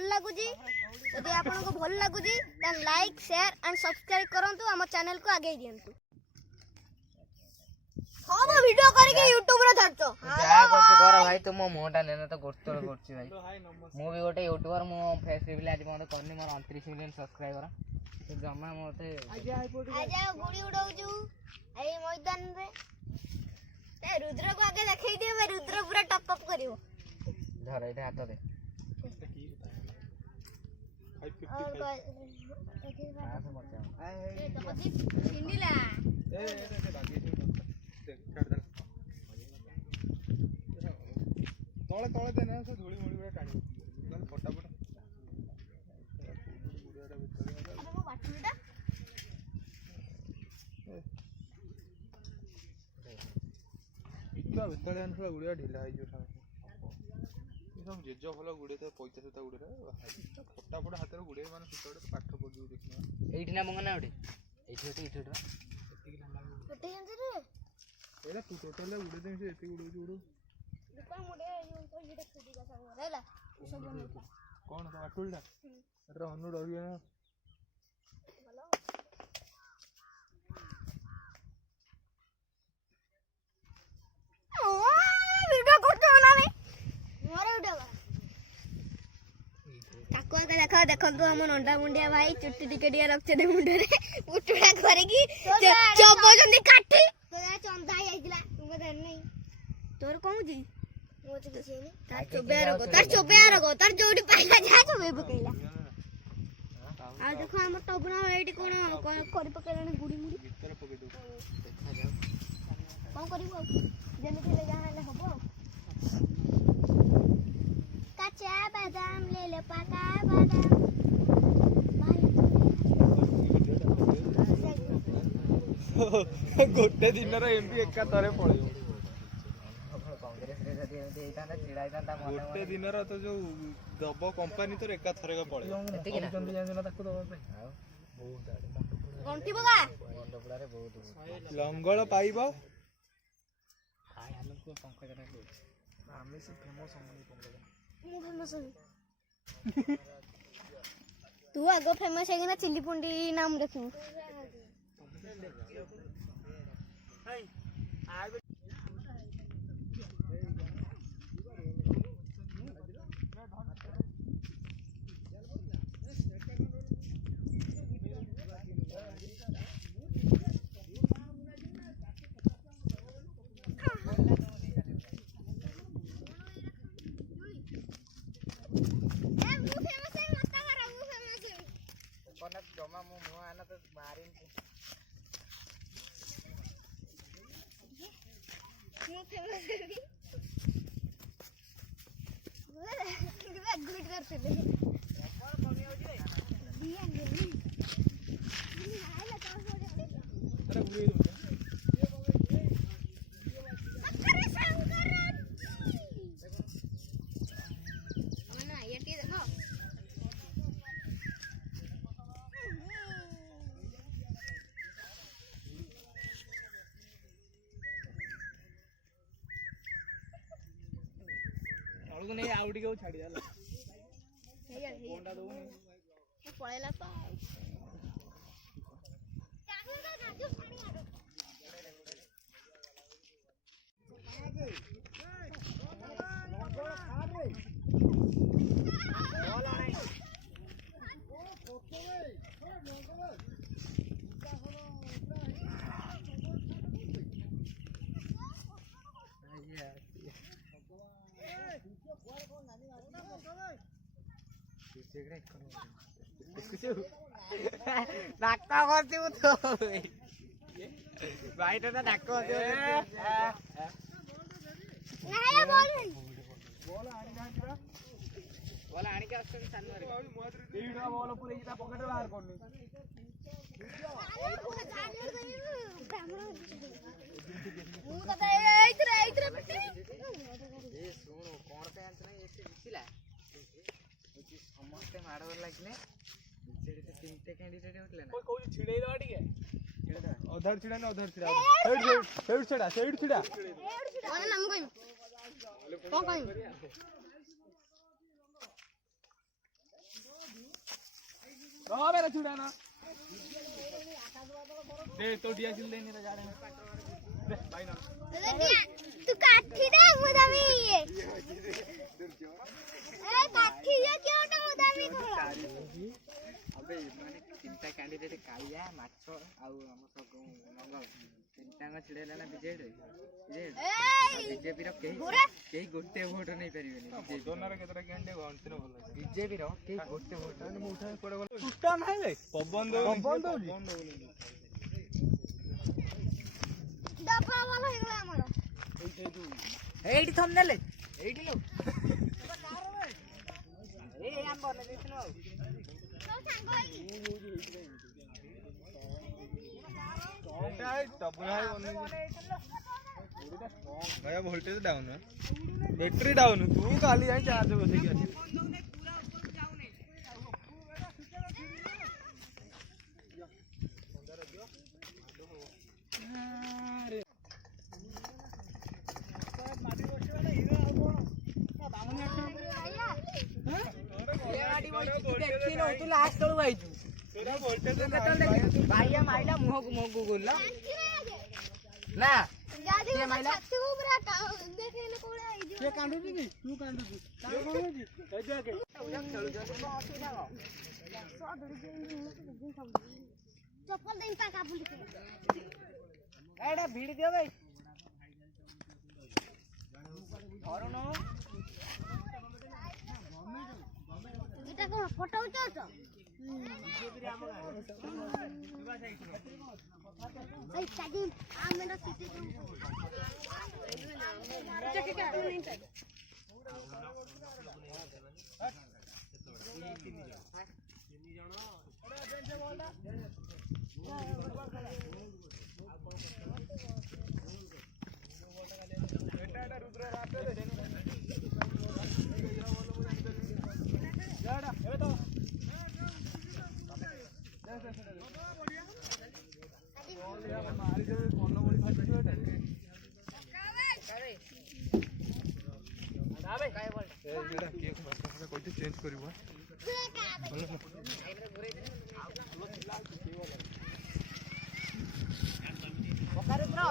भल लगुजी यदि आपनको भल लगुजी then like share and subscribe करंतु हम चैनल को आगे दियंतु हम वीडियो करके YouTube रे धरतो जा करछ कर भाई तुम मोटा लेना तो गोटतळ करछि भाई मु भी गोटे यूट्यूबर मु फेस रिवील आज मते करनी मोर 29 मिलियन सब्सक्राइबर तो जमा मते आजा गुड़ी उड़ाउजु एई मैदान रे ते रुद्र को आगे देखाई दे रुद्र पूरा टॉप अप करिवो धर एटा हाथ दे और तले तले देना से धूली मुड़ी पूरा टाणी नल फटाफट वो बाटुटा इतना भितरे आन थोड़ा गुड़िया ढीला है जो था ये सब जेजो भलो गुड़े तो पैसा से गुड़े फटाफट हाथ रे गुड़े माने सुतडे पाठ पढियो देखना एइठी ना मंगना ओडे एइठी छोटे जंजर रे एला तू टोटल गुड़े दे से एती गुड़े जुड़ो दुकान मुडे तो ये खुदी का सब रहला सब बनता कौन तो अटुलडा अरे हनु डरियो ना हेलो ओ वीडियो करतो ना नहीं मोरे वीडियो ताको का देखो देखंतु हम नंडा मुंडिया भाई चुट्टी टिके टिके रखछे दे मुंडे रे उठुडा करे की चबोजंदी काठी तोरा चंदा आइदिला तुम देन नहीं तोर कहू जी मो तो किसी नहीं तार जोड़ी पाइला जा चोबे पकेला आ देखो हम टबना एठी कोन करि पकेलाने गुडी मुडी भीतर पके दो देखा जाओ कोन करिवो जेने थे जहां ले हबो कच्चा बादाम ले ले पका बादाम गोटे दिन रे एमपी एका तरे पळियो कांग्रेस रे जदी एते एटा चिड़ाइता ता मन गोटे दिन रे तो जो दब कंपनी तो एका थरे का पळियो एते ना जंदी जान ताको दबा पे बहुत गंठी बगा मंडपड़ा रे बहुत लंगळ पाइबो हाय आलो को पंकज रे आमे से फेमस हमनी पंकज मु फेमस तू आगो फेमस है कि ना चिल्ली पुंडी नाम रखू हाय आगे जमा मु आना तो मारिन मु फेमस है वो गुड करते कौन कमी हो जे दिया नहीं आला का हो जाए अरे उड़े दो अरे शंकर ना ये देखो अलगु नहीं आउडी को छाड़ी जाला हे यार कोंडा दो हे पळेला तो कागुंदा गाजू पाणी आडो नाका करती तो भाई तो ना नाका करती नाही बोल बोल आनी जांतीबा बोल आनी के आछन सानु रे एडा बोल पूरे इटा पॉकेट बाहर करनी मु तो एइतरे बेटी ए सुनो कोन पे आंत नहीं एसे दिसिला समस्त माडवर लागले बिचेडी तो तीनटे कैंडिडेट होतले ना कोई कोई छिड़े दो ठीक है अधर छिड़ा ना अधर छिड़ा साइड छिड़ा कोन नाम कोन कोन मेरा छुड़ा ना दे तो दिया चिल्ले नहीं तो जा रहे हैं दे भाई ना तू काठी दे मुदामी ये ए काठी ये क्यों ना मुदामी थोड़ा अबे माने तीनटा कैंडिडेट कालिया माछो आउ हम सब मंगल तीनटा में छिड़ेला ना बीजेडी बीजेपी रो केही गोटे वोट नहीं परिबेनी दोनर केतरा कैंडे गंतने भल बीजेपी रो केही गोटे वोट मु उठा पड़े गल उठा नाही बे पवन दो डबा वाला हे गला हमरो एठी थम नेले एठी लो ए हम बने देथनो तो सांग भाई भैया वोल्टेज डाउन है बैटरी डाउन तू खाली आई चार्ज बसे के अछि देखिनो तू लास्ट तळु आइजु तेरा वोल्टेज भाईया माइला मुह को गोला ना जादी छाती ऊपर का देखे ले कोड़े आई जो ये कांडू दी तू कांडू दी तार कोन दी ए जाके चप्पल दे का काबुल के एडा भीड़ दियो बे और नो এটা কোন ফটো উঠাও তো এই কাজি আমরা সিটি चेंज करिवो पकारे ब्रो